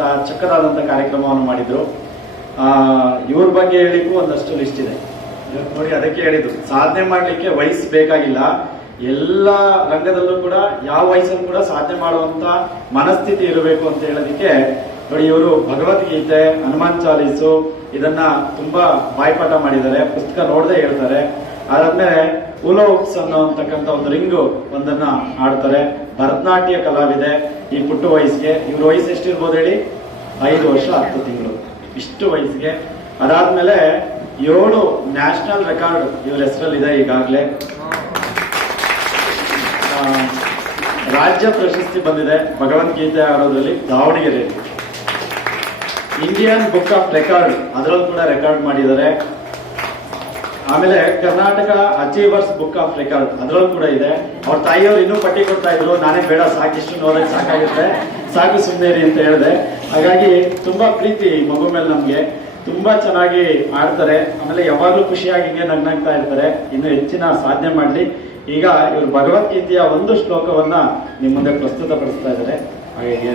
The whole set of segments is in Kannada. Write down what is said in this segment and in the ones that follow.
ಅಂತ ಚಕ್ಕದಾದಂಥ ಕಾರ್ಯಕ್ರಮವನ್ನು ಮಾಡಿದ್ರು. ಇವ್ರ ಬಗ್ಗೆ ಹೇಳಿಕ್ಕೂ ಒಂದಷ್ಟು ಲಿಸ್ಟ್ ಇದೆ. ನೋಡಿ ಅದಕ್ಕೆ ಹೇಳಿದ್ರು. ಸಾಧನೆ ಮಾಡಲಿಕ್ಕೆ ವಯಸ್ಸು ಬೇಕಾಗಿಲ್ಲ. ಎಲ್ಲ ರಂಗದಲ್ಲೂ ಕೂಡ ಯಾವ ವಯಸ್ಸನ್ನು ಕೂಡ ಸಾಧನೆ ಮಾಡುವಂತ ಮನಸ್ಥಿತಿ ಇರಬೇಕು ಅಂತ ಹೇಳೋದಕ್ಕೆ ನೋಡಿ ಇವರು ಭಗವದ್ಗೀತೆ, ಹನುಮಾನ್ ಚಾಲೀಸು ಇದನ್ನ ತುಂಬಾ ಬಾಯ್ಪಾಠ ಮಾಡಿದ್ದಾರೆ. ಪುಸ್ತಕ ನೋಡದೆ ಹೇಳ್ತಾರೆ. ಅದಾದ್ಮೇಲೆ ಉಲೋ ಅನ್ನೋ ಅಂತಕ್ಕಂಥ ಒಂದು ರಿಂಗು ಒಂದನ್ನ ಆಡ್ತಾರೆ. ಭರತನಾಟ್ಯ ಕಲಾವಿದೆ. ಈ ಪುಟ್ಟ ವಯಸ್ಸಿಗೆ ಇವ್ರ ವಯಸ್ಸು ಎಷ್ಟಿರ್ಬೋದು ಹೇಳಿ? ಐದು ವರ್ಷ, ಹತ್ತು ತಿಂಗಳು. ಇಷ್ಟು ವಯಸ್ಸಿಗೆ. ಅದಾದ್ಮೇಲೆ ಏಳು ನ್ಯಾಷನಲ್ ರೆಕಾರ್ಡ್ ಇವ್ರ ಹೆಸರಲ್ಲಿದೆ ಈಗಾಗಲೇ. ರಾಜ್ಯ ಪ್ರಶಸ್ತಿ ಬಂದಿದೆ. Bhagavad Gita ಆಡೋದ್ರಲ್ಲಿ Davanagere Indian book of record, ಅದರಲ್ಲೂ ಕೂಡ ರೆಕಾರ್ಡ್ ಮಾಡಿದ್ದಾರೆ. ಆಮೇಲೆ Karnataka achievers book of record ಅದರಲ್ಲೂ ಕೂಡ ಇದೆ. ಅವ್ರ ತಾಯಿಯವರು ಇನ್ನೂ ಪಟ್ಟಿ ಕೊಡ್ತಾ ಇದ್ರು. ನಾನೇ ಬೇಡ, ಸಾಕಿಷ್ಟು ನೋಡಕ್ ಸಾಕಾಗುತ್ತೆ. ಸಾಕು ಸುಮ್ಮನೆ ಅಂತ ಹೇಳಿದೆ. ಹಾಗಾಗಿ ತುಂಬಾ ಪ್ರೀತಿ ಮಗು ಮೇಲೆ ನಮ್ಗೆ. ತುಂಬಾ ಚೆನ್ನಾಗಿ ಆಡ್ತಾರೆ ಆಮೇಲೆ ಯಾವಾಗ್ಲೂ ಖುಷಿಯಾಗಿ ಹಿಂಗೆ ನಗ್ನಾಗ್ತಾ ಇರ್ತಾರೆ. ಇನ್ನು ಹೆಚ್ಚಿನ ಸಾಧನೆ ಮಾಡ್ಲಿ. ಈಗ ಇವರು ಭಗವದ್ಗೀತೆಯ ಒಂದು ಶ್ಲೋಕವನ್ನ ನಿಮ್ಮ ಮುಂದೆ ಪ್ರಸ್ತುತಪಡಿಸ್ತಾ ಇದ್ದಾರೆ. ಹಾಗೆ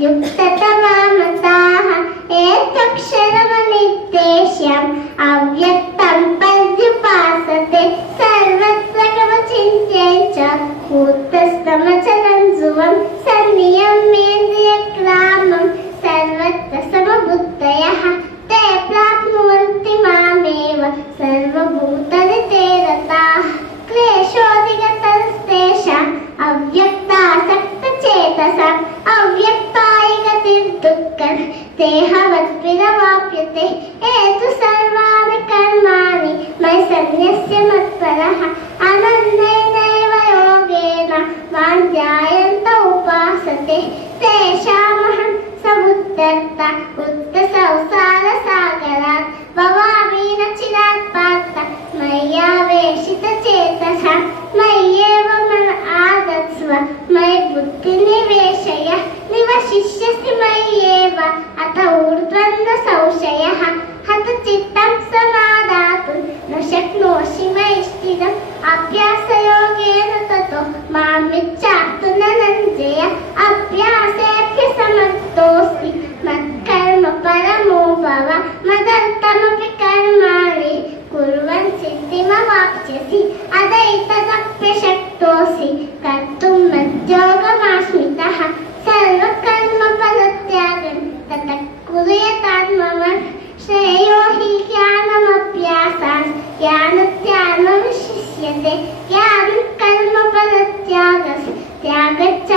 യുക്തമാമതാഹ ഏതക്ഷരമനിർദ്ദേശം അവ്യക്തം പര്യുപാസത്തെ സർവത്രകമചിന്തേച്ച കൂത്തസ്തമചനം സുവം സന്നിയം മേന്ദ്രിയ ക്രാമം സർവത്ര സമബുദ്ധയ തേ പ്രാപ്നുവന്തി മാമേവ സർവഭൂത देहवद्विरवाप्यते एतु सर्वाणि कर्माणि मयि सन्न्यस्य मत्परः अनन्येनैव योगेन मां ध्यायन्त उपासते सिद्धिमवाप्स्यसि अदैतदप्यशक्तोऽसि कर्तुं मद्योगमास्मितः सर्वकर्मफलत्यागं ततः कुर्यतात्मवन् श्रेयो हि ज्ञानमभ्यासात् ज्ञानत्यागमिशिष्यते ज्ञानं कर्मफलत्यागस् त्यागच्चातिरनन्तरम्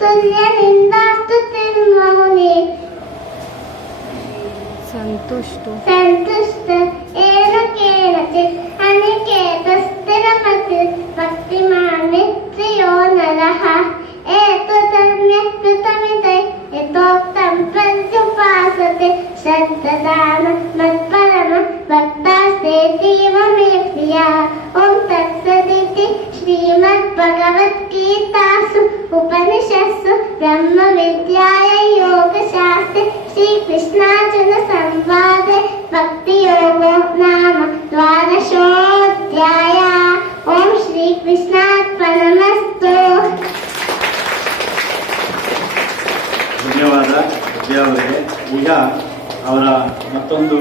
തുല്യൻ എന്താർത്ഥത്തിൻ മൗനേ സന്തുഷ്ട സന്തുഷ്ട ഏതു കേരളത്തിൽ അനികേതസ്ഥിരമത്തിൽ ഭക്തിമാമി ത്രിയോ നരഹ ഏതു തന്നെ കൃതമിതൈ യഥോക്തം പ്രത്യുപാസത്തെ ശ്രദ്ധദാന മത്പര ബ്രഹ്മ വിദ്യായ യോഗശാസ്ത്ര ശ്രീകൃഷ്ണാർജുന സംവാദ ഭക്തിയോഗോ നാമ ദ്വാദശോധ്യായ ഓം ശ്രീകൃഷ്ണാത്മനമസ്തു ಧನ್ಯವಾದ ವಿದ್ಯಾವರಿಗೆ ಈಗ ಅವರ ಮತ್ತೊಂದು